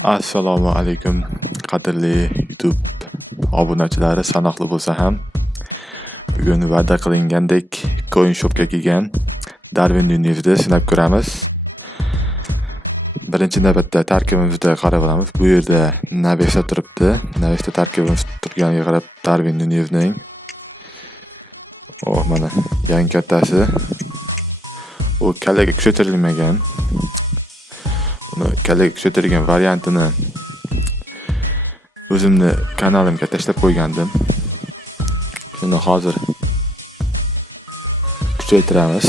Assalomu alaykum qadrli YouTube obunachilari, sanoqli bo'lsa ham bugun va'da qilingandek Coin Shopga kelgan Darwin Nunezni sinab ko'ramiz. Birinchi navbatda tarkibimizga qarab olamiz. Bu yerda Navesta turibdi. Navesta tarkibimiz turganiga qarab Darwin Nunezning mana yangi kattasi. U kallaga kuchaytirilmagan. Kallaga kuchaytirilgan variantini o'zimni kanalimga tashlab qo'ygandim. Shuni hozir kuchaytiramiz.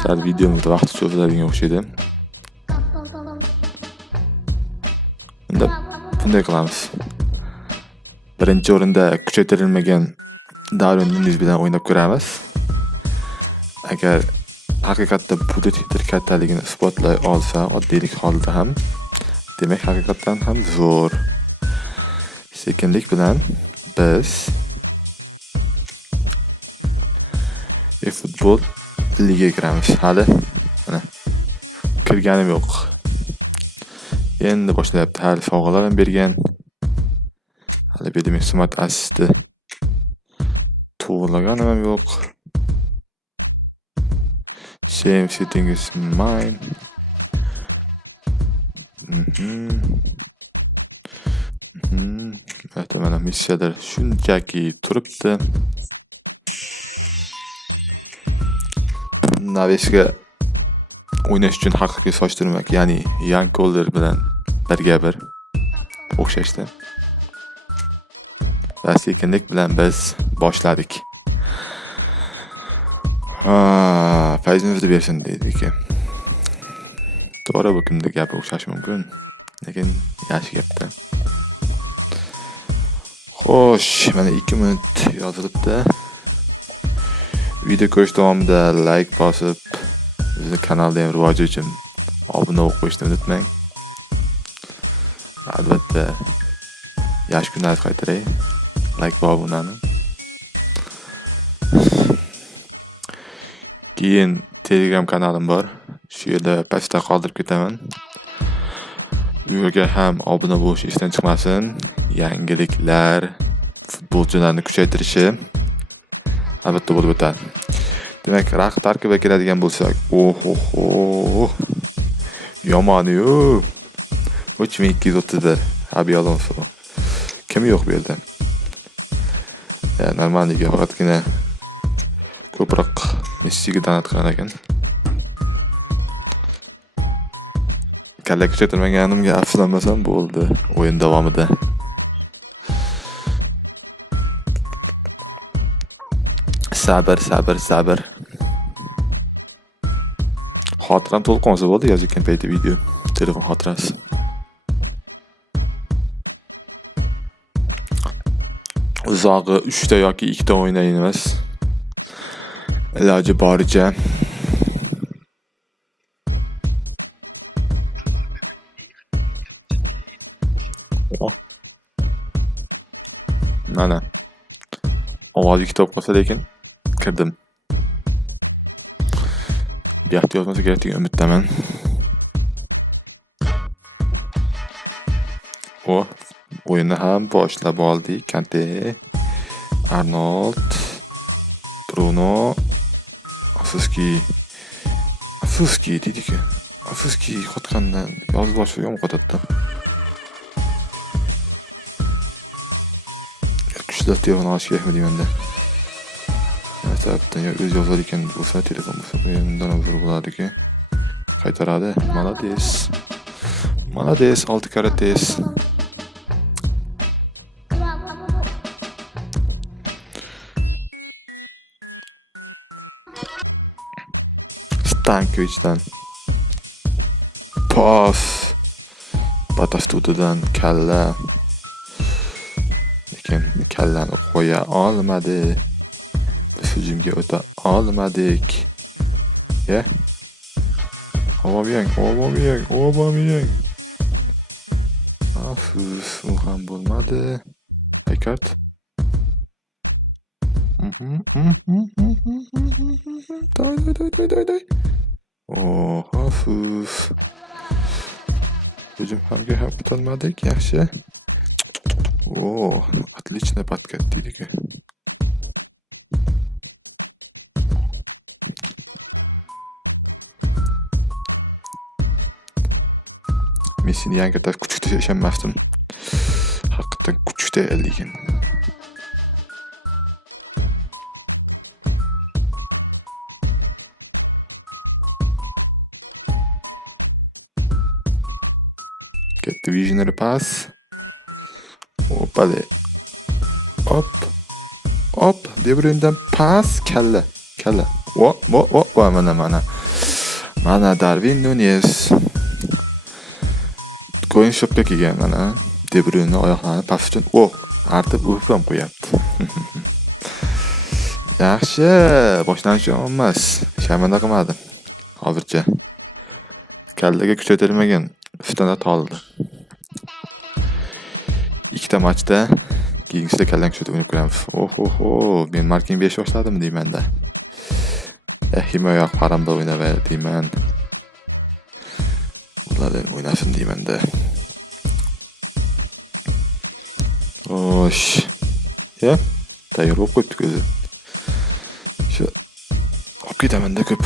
Sal videomizda vaqt cho'ziladigan o'xshaydi. Bunday qilamiz. Birinchi o'rinda kuchaytirilmagan Darwin Nunez bilan o'ynab ko'ramiz. Agar haqiqatda budjet kattaligini isbotlay olsa, oddiylik holida ham, demak haqiqatdan ham zo'r. Sekinlik bilan biz futbol ligiga kiramiz. Hali mana kirganim yo'q. Endi boshlayapti. Hali sovg'alar ham bergan. Hali bedim xizmat assisti to'g'rilaganim ham yo'q. Same setting is mine. Mana missiyalar shunchaki turibdi. Navesga o'ynash uchun haqiqiy soch turmak, ya'ni Yankoller bilan birga bir o'xshashdi. Va sekinlik bilan biz boshladik. Faizimizni bersin deydik. To'g'ri, bu kimda gapi o'xshashi mumkin, lekin yaxshi gapda. Xo'sh, mana 2 minut yozilibdi. Video ko'rish davomida like bosib, bizni kanalda ham rivoji uchun obuna bo'lib qo'yishni unutmang. Albatta, yaxshi kunlarni qaytaray. Like va obunani. Keyin Telegram kanalim bor. Shu yerda pastda qoldirib ketaman. Bu yerga ham obuna bo'lish esdan chiqmasin. Yangiliklar, futbolchilarni kuchaytirishi albatta bo'lib o'tadi. Demak, raqib tarkibiga keladigan bo'lsak, yomon-yu. 3231 Xabi Alonso. Kim yo'q bu yerda? Normalniga faqatgina ko'proq Messiga donat qilar ekan. Kalla kuchaytirmaganimga afsuslanmasam bo'ldi o'yin davomida. Sabr. Xotiram to'lqonsa bo'ldi yozgan payti video. Telefon xotirasi. Uzog'i 3 ta yoki 2 ta o'ynaymiz. Iloji boricha. Mana. Ovozi kitob qolsa lekin kirdim. Bu yoqda yozmasa kerak degan umiddaman. O'yinni ham boshlab oldik. Kante, Arnold, Bruno, Afsuski deydi-ku. Afsuski qotgandan yozib boshqa yom qotadi. Kuchlar telefon olish kerakmi deymanda. Sababdan o'z yozar ekan bo'lsa, telefon bo'lsa, mendan uzr bo'ladi-ku. Qaytaradi. Молодец, 6 karates. Stankovichdan pas, Batastudadan kalla, lekin kallani qo'ya olmadi. Biz hujumga o'ta olmadik. Aubameyang. Afsus, u ham bo'lmadi. Haykart. Day. Oh, hafif. Hücum hamga ham o'tolmadik, yaxshi. Oh, отлично подкатdik. Messini yangi kuchukda ishonmasdim. Haqiqatan kuchukda lekin. Get the visionary pass. Hoppale. Hop. De Bruyne'den pas. Kelle. Mana Darwin Nunez. Qo'yin shopga kelgan mana. De Bruyne oyoqlarini pas uchun artib o'pib qo'yapti. Yaxshi, boshlanish emas. Shamana qilmadi. Hozircha. Kallaga kuchaytirilmagan. Ustana toldi. Ikkita matchda keyingisida kallang kuchaytirib o'ynab ko'ramiz. Men marking 5 boshladim deyman-da. Himoya qaramda o'ynayver deyman. Ulardan o'ynasin deyman-da. Osh. Ya, tayyor bo'lib qo'yibdi o'zi. Shu olib ketaman-da ko'p.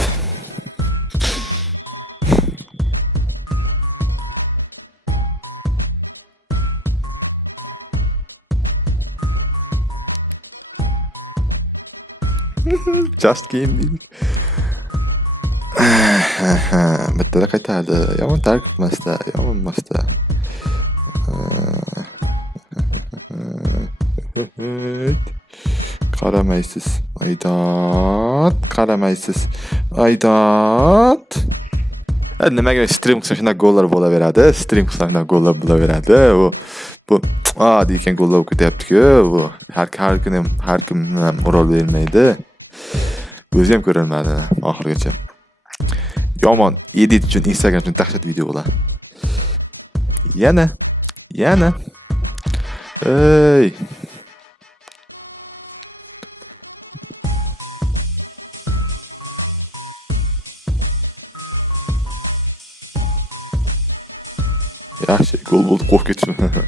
Just game deylik. Bittalar qaytardi. Yomon tark etmasda. Qaramaysiz. Aydat. Nimaga stream qilsa shunday gollar bo'laveradi. Bu degan gollar ketyapti-ku. Bu har kim moral bermaydi. O'zi ham ko'rilmadi oxirgacha. Yomon edit uchun Instagram uchun dahshat video bo'lar. Yana. Ey. Yaxshi, gol bo'ldi, qo'rqib ketdim. Dedi.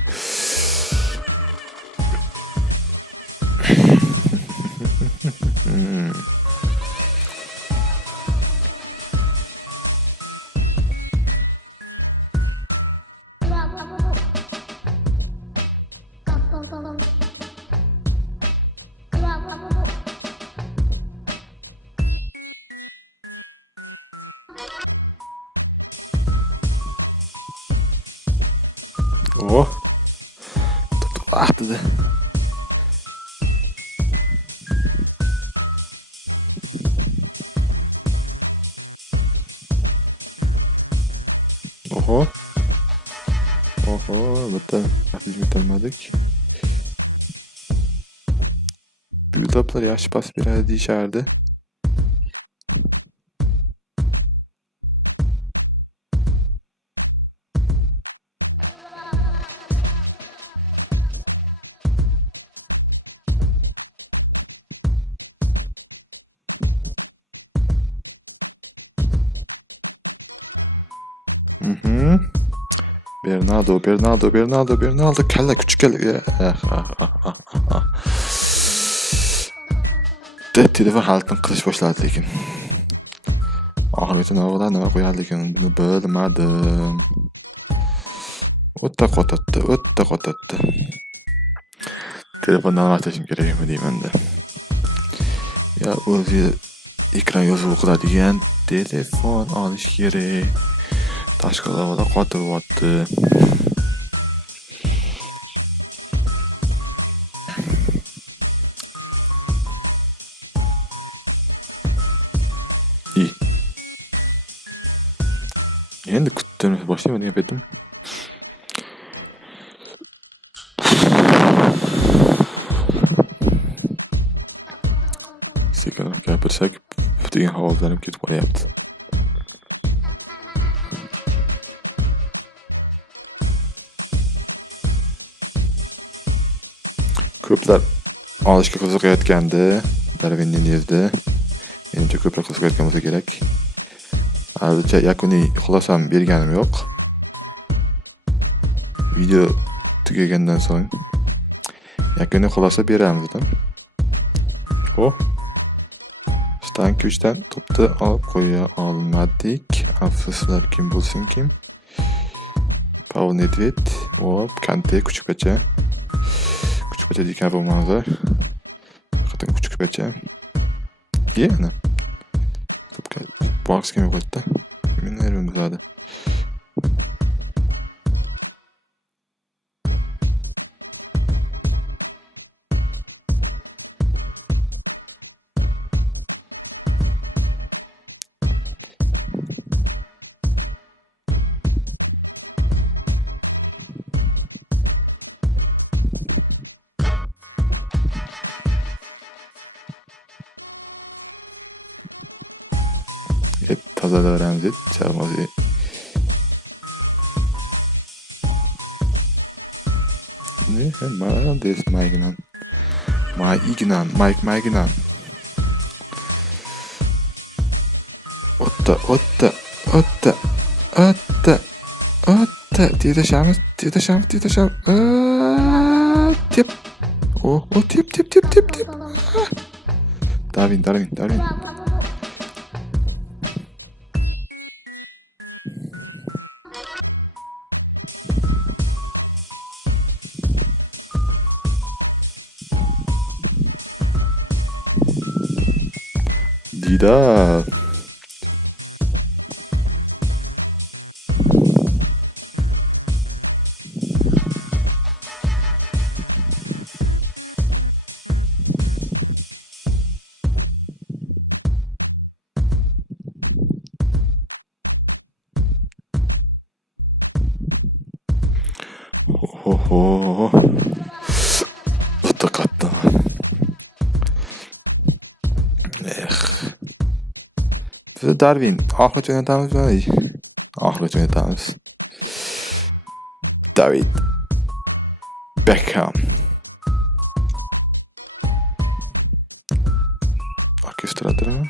Bitta hafif bitilmadik. Build-up'lar yaxshi pas beradi deyishardi. Bernardo kalla küçük kalla. Telefon halkın qilish boshladi lekin. Oxirgacha nima qo'yadi lekin buni bilmadim. O'tda qotatdi. Telefondan almashtirishim kerakmi deyman-da. Ya o'zi ekran yozuv qiladigan telefon olish kerak. Tashqalarida qotiryapti. Endi kutdim, boshlayman deb aytdim. Sekinroq gapirsak, degan havolarim ketib qolyapti. Ko'plar olishga qiziqayotgandi. Darvinning yerda. Menimcha ko'proq qiziqayotgan bo'lsa kerak. Hozircha yakuniy xulosam berganim yo'q. Video tugagandan so'ng yakuniy xulosa beramiz-da. Xo'p. Stankovichdan to'pni olib qo'ya olmadik. Afsuslar kim bo'lsin kim. Pavel Nedved, hop, Kante kuchukbacha. Kuchukbacha degan bo'lmadi. Faqat kuchukbacha. Yana. To'pga boks kim yo'qotdi? Men nervim buzadi. Tozalaveramiz deb chalmozi. Ne? Молодец, Майгнан. Майгнан. Otta. Tezashamiz. Tep. Oh, tep. Darwin. Dida. Ho. Otaqattan. Darwin, oxirgacha o'ynatamiz. David Beckham. Orkestratormi?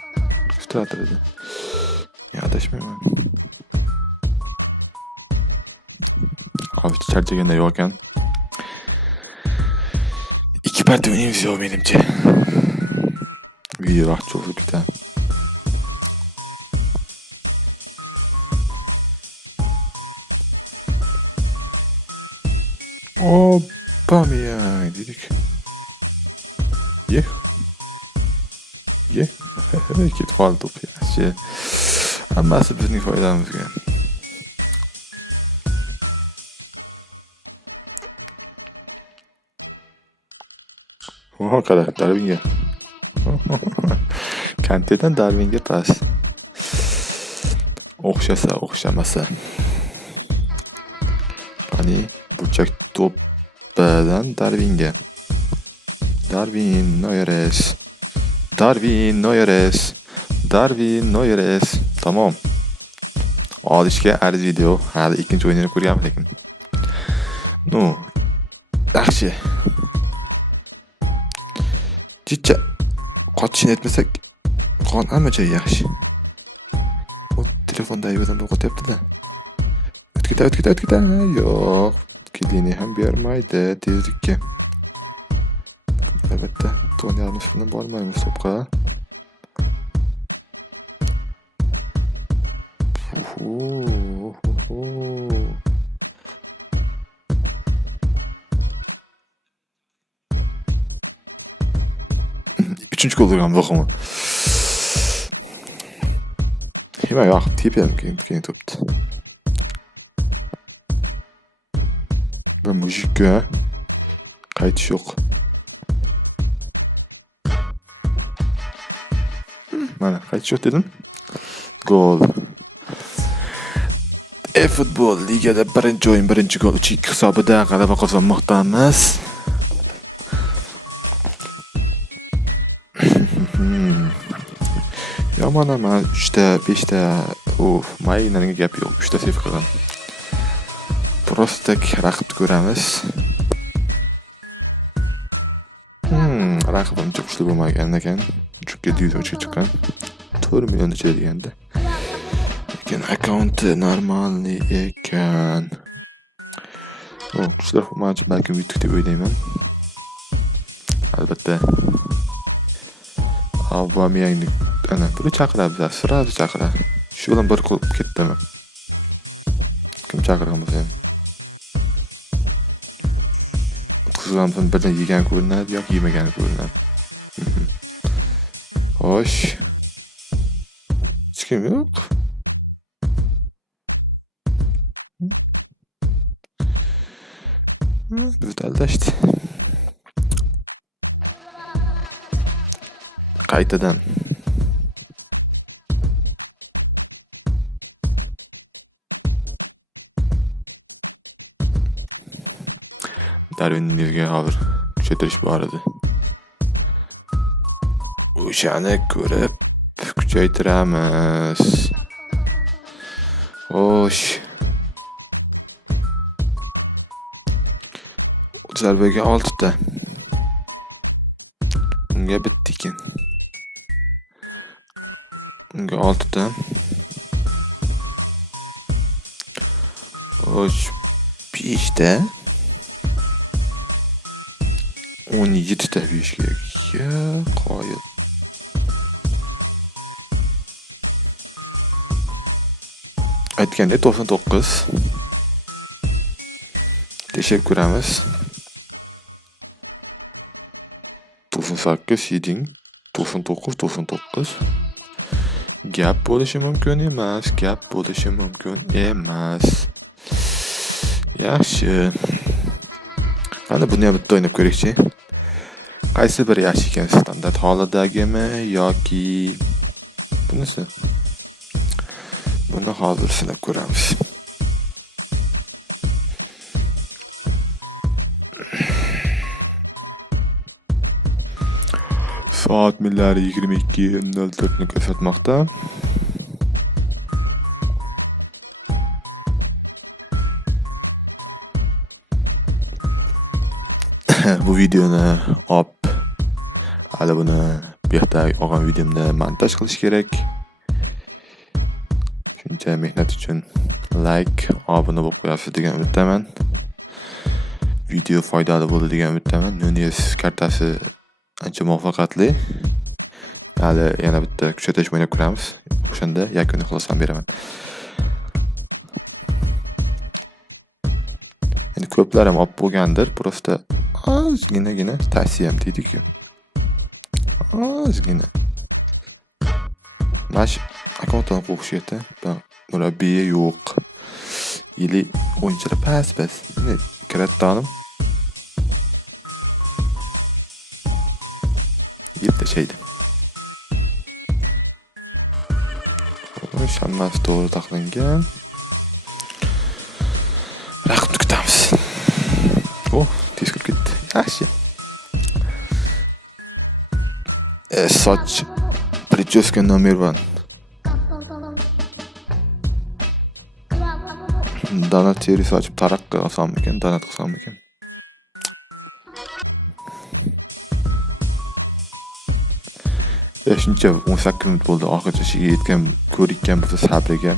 Orkestrator edi. Adashmayman. Hozir charchaganda yo'q ekan. 2 partiya o'ynaymiz yo'q menimcha. Video vaqt cho'zib ketadi. Aubameyang dedik. Ye. Ketib qoldi to'p yaxshi. Hammasi bizning foydamizga. Qara, Darwinga. Kantedan Darwinga pas. O'xshamasa. Qani, burchak to'pdan Darwinga. Darwin Noyeres. Tamam. Olishga arziydi-yu. Hali ikkinchi o'yinini ko'rganmiz lekin. No. Yaxshi. Jicha qochishni etmasak, qon hammacha yaxshi. O telefonda ayvazdan o'qotyapti-da. O'tkita. Yo'q. Kelini ham bermaydi tezlikka. Albatta, Toni Arnoldni bormaymiz to'pqa. Üçüncü gol olgan boqimi. Hima yo'q, tepam keyin to'pni. Ben mujikka qaytish yo'q. Mana qaytish yo'q dedim. Gol. Futbol ligada birinchi o'yin, birinchi gol 3-2 hisobida g'alaba qozonmoqdamiz. Yomon emas, 3ta, 5ta, Maynanga gap yo'q, 3ta sef qilgan. Prosta raqibni ko'ramiz. Raqib uncha kuchli bo'lmagan ekan. 3700 chiqqan. 4 million ichida deganda. Lekin akkaunti normalniy ekan. Kuchlar himoyachi balkim yutuq deb o'ylayman. Albatta. Aubameyangni ana buni chaqiradi, sirasi chaqiradi. Shu bilan bir qilib ketdim. Kim chaqirgan bo'lsa ham. Qizg'amsan birdan yegan ko'rinadi yoki yemagan ko'rinadi. Xo'sh. Hech kim yo'q. Bizni aldashdi. Qaytadan. Darwin'ga hozir kuchaytirish bor edi. O'shani ko'rib kuchaytiramiz. Xo'sh. Zarbaga 6 ta. Unga bitta ekan. Unga 6 ta. Xo'sh, 5 ta. 17 ta 5 kerak. Ya, qoyil. Aytgandek 99. Teşekkür ederiz. 98 yeding. 99. Gap bo'lishi mumkin emas. Yaxshi. Mana buni ham bitta o'ynab ko'raylik-chi. Qaysi bir yaxshi ekan, standart holidagimi yoki bunisi? Buni hozir sinab ko'ramiz. Soat millari 22:04 ni ko'rsatmoqda. Bu videoni hali buni buyerda olgan videomda montaj qilish kerak. Shuncha mehnat uchun like, obuna bo'lib qo'yasiz degan umiddaman. Video foydali bo'ldi degan umiddaman. Nunes kartasi ancha muvaffaqiyatli. Hali yana bitta kuchaytirish o'ynab ko'ramiz. O'shanda yakuniy xulosani beraman. Endi ko'plar ham olib bo'lgandir, prosta ozgina tavsiyam deydi-ku. Ozgina. Mash akkauntdan qo'shiydi. Murabbiyi yo'q. Yili o'yinchilar pas. Ne kiratdim. Yeb tashlaydi. Hammasi to'g'ri taxlangan. Raqibni kutamiz. Tez kirib ketdi. Yaxshi. Soch прическа номер 1. Donat terisi ochib taraqqa olsammikan, donat qilsammikan. Shuncha 18 minut bo'ldi oxirgacha yetgan, ko'rikkan bo'lsa sabriga.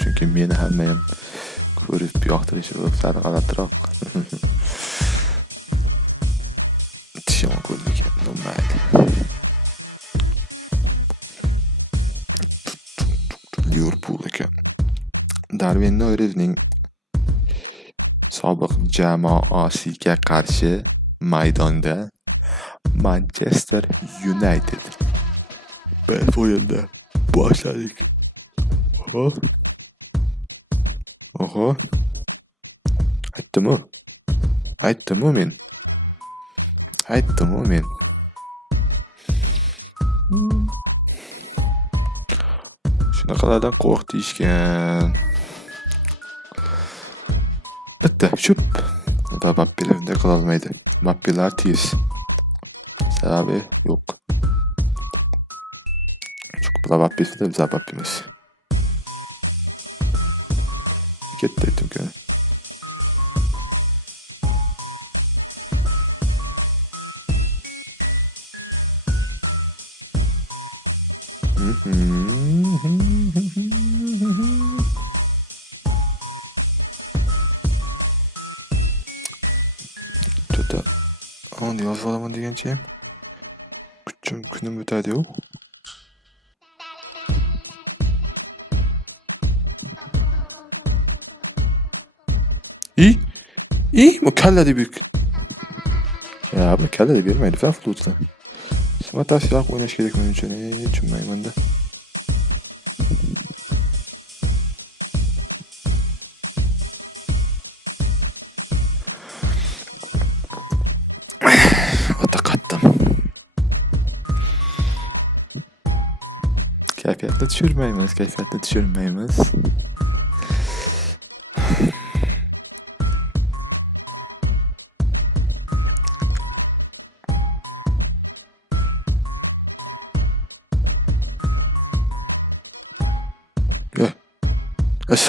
Chunki meni hamma ham ko'rib yoqtirishi sal g'alatiroq. Tishim ko'rmagan, mayli. Liverpool ekan. Darwin Nunes'ning sobiq jamoasiga qarshi maydonda Manchester United. O'yinda boshladik. Oho. Aytdim men. Shunaqalardan qo'rq deyishgan. Bitta shup. Mbappé'lar qila olmaydi. Mbappé'lar tez. Sababi yo'q. Chunki Mbappé'da biz Mbappé'miz. Ketdi aytdim-ku. Juda onu yozib olaman degancha ham kunim o'tadi-yu. Bu kalla deb yuk. Ya bu kalla deb bermaydi fa flutda. Smatasiroq o'ynash kerak men uchun. Tushunmayman-da. O'ta qattiq. Kayfiyatni tushirmaymiz.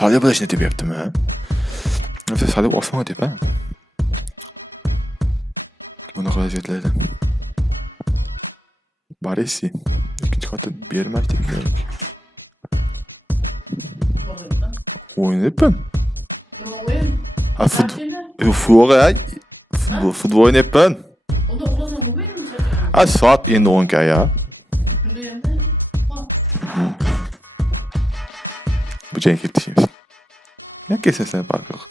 Salya bilashni deb yaptimi, ha? Nafsa salya osmon deb, ha? Bunaqa vaziyatlarda. Baresi. İkinci xotin bermasdik kerak. O'ynayapman. Ha, futbol o'ynayapman. Unda uxlasang bo'lmaydimi? Ha, soat endi 10 ga ya. Shunda endi. Bu joyga ketishimiz. Ya kesin farqi yo'q.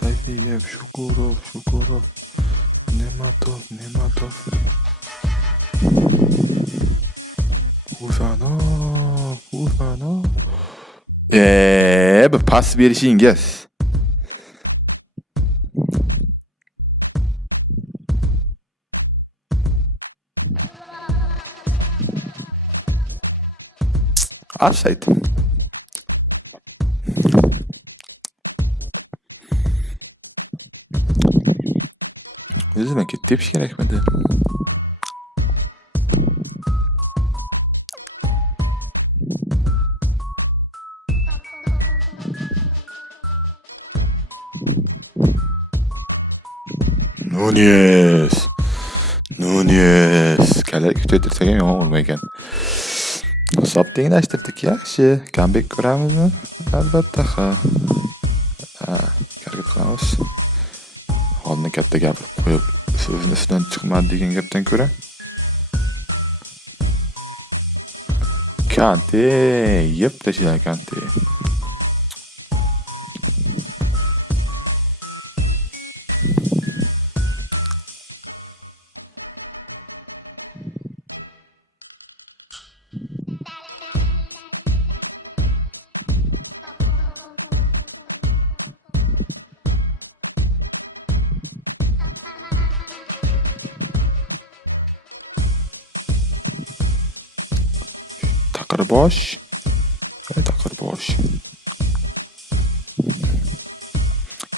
Sayfiyev, Shukurov, Nematov. Ufanov. Bir pas berishingiz. Offside. O'zim tepish kerakmidi? Nunez. Kalak kuchaytirsak ham yomon bo'lmay ekan. Hisob tenglashtirdik, yaxshi. Comeback ko'ramizmi? Albatta, ha. Harakat qilamiz. Oldin katta gapirib qo'yib, so'zni ustidan chiqmadi degan gapdan ko'ra. Kante, yeb tashlagan Kante. Taqirbosh.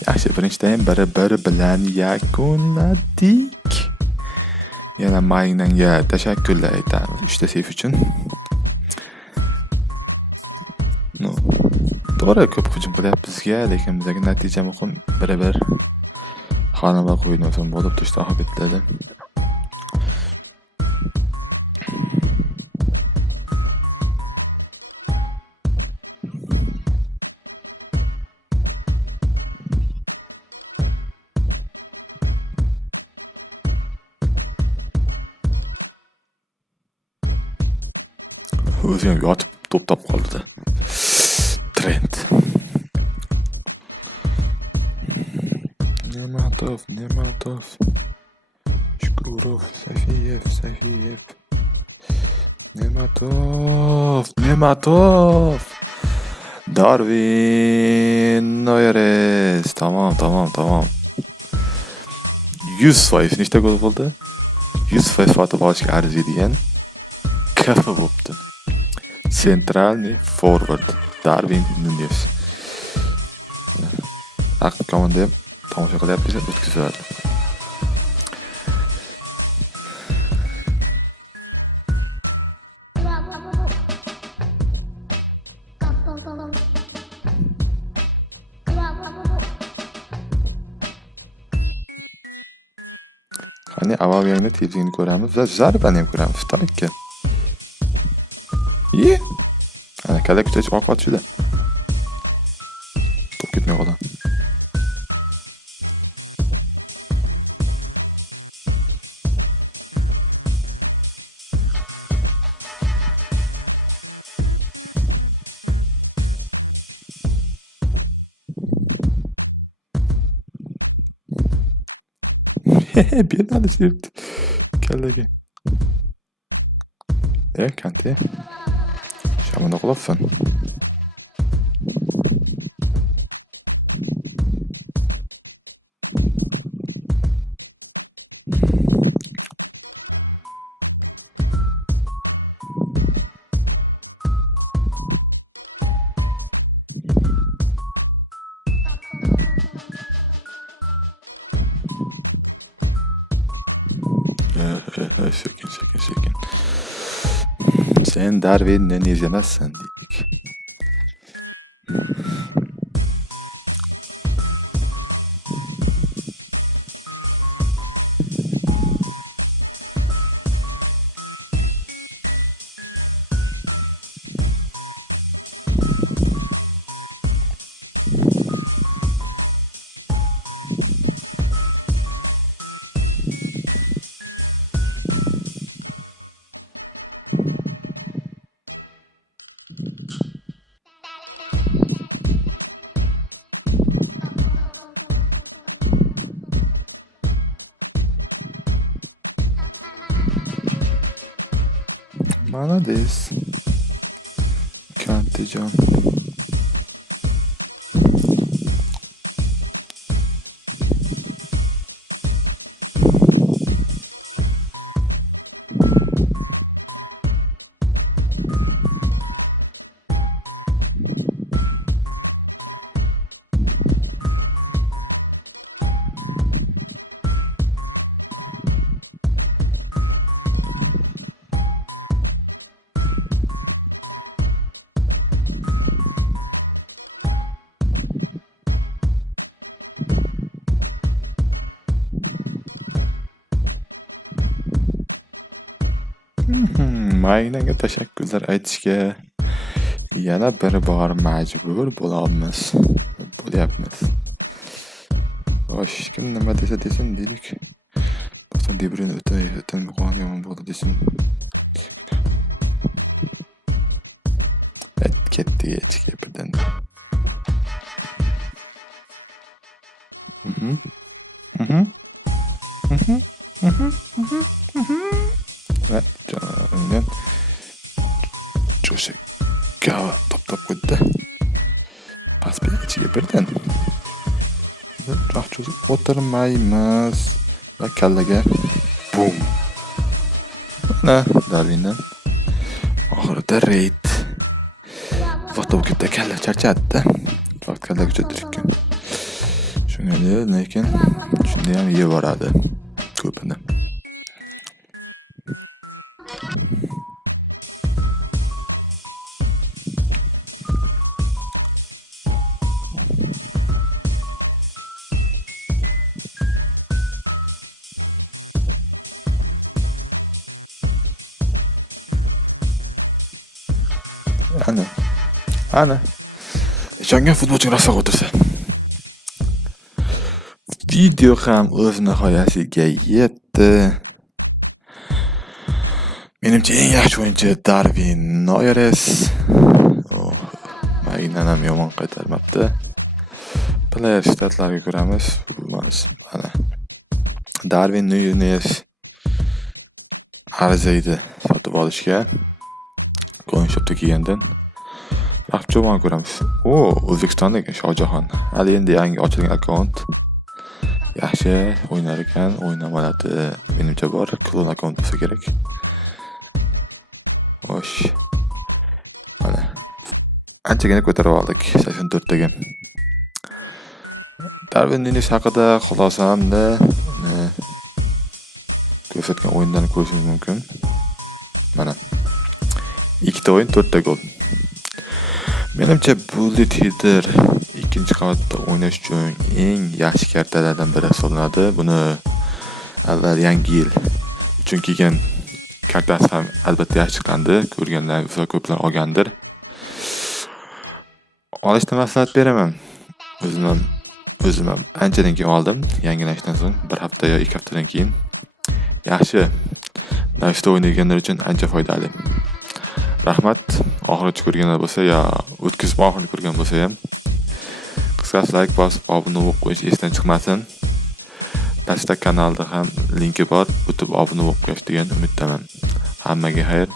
Yaxshi, birinchidan biri bilan yakunladik. Yana Maynanga tashakkurlar aytamiz 3 ta seyf uchun. To'g'ri, ko'p hujum qilyapmizga, lekin bizga natija muhim. Bir xonaba qo'yilmasa bo'lib turishda davom etadi. O'zi ham yotib to'xtab qoldi. Trend. Nematov. Shukurov, Sayfiyev. Nematov. Darwin Noyeres. Tamam. 100% nechta gol bo'ldi? 100% sotib olishga arziydigan kafa bo'libdi. Centralniy forward Darwin Nunes. Raqib komanda ham tomosha qilyapti, o'tkazadi. Qani Avaviyangni tezligini ko'ramiz va zarbani ham ko'ramiz. Takka. Ana kala kuchach oqot juda. To'p ketmay qoldi. Biennale çevirdi. Kellege. Kante. Şamanda kulafın. Sekin. Sen Darwin Nunes yemezsen dedik. Malades. Kantecan. Maynaga tashakkurlar aytishga yana bir bor majbur bo'lyapmiz. Xo'sh, kim nima desa desin dedik. Boshqa Debrin o'tay qo'ygan yomon bo'ldi desin. Ketdi ichga birdan. Aynen. Jo'shak gava top qo'ydi. Pas ichiga birdan. Rahcho'z o'tirmaymiz va kallaga bum. Mana Darwindan oxirida reyd. Fotokda kalla charchatdi. Vaqt kallaga cho'tirgan. Shunga lekin shunda ham yevoradi ko'pini. Ana. Ishongan futbolchi rasoq o'tirsa. Video ham o'z nihoyasiga yetdi. Menimcha eng yaxshi o'yinchi Darwin Noyeres. Maynan ham yomon qaytarmabdi. Player statlarga ko'ramiz. Mana. Darwin Nunes arziydi sotib olishga. Qo'yin shopda kelgandan Rahmatjomon ko'ramiz. O'zbekistonda ekan Shohjahon. Hali endi yangi ochilgan akkaunt. Yaxshi o'ynar ekan, o'ynamaladi. Menimcha bor, klon akkaunt bo'lsa kerak. Xo'sh. Mana anchagina ko'tarib oldik 84 taga. Darwin Nunes haqida xulosamda ko'rsatgan o'yinlarni ko'rishingiz mumkin. Mana 2 ta o'yin, 4 ta gol. Menimcha Bullet Header ikkinchi qavatda o'ynash uchun eng yaxshi kartalardan biri hisoblanadi. Buni avval yangi yil uchun kelgan kartasi ham albatta yaxshi chiqqandi. Ko'rganlar va ko'plar olgandir. Olishni maslahat beraman. O'zim ham anchadan keyin oldim. Yangilashdan so'ng 1 hafta yo 2 haftadan keyin. Yaxshi. Nashda o'ynaganlar uchun ancha foydali. Rahmat. Oxirgi ko'rganlar bo'lsa yo o'tkazib oxirgi ko'rgan bo'lsa ham qisqasi like bosib obuna bo'lib qo'yish esdan chiqmasin. Pastda kanalda ham linki bor. O'tib obuna bo'lib qo'yish degan umiddaman. Hammaga xayr.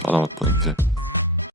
Salomat bo'ling.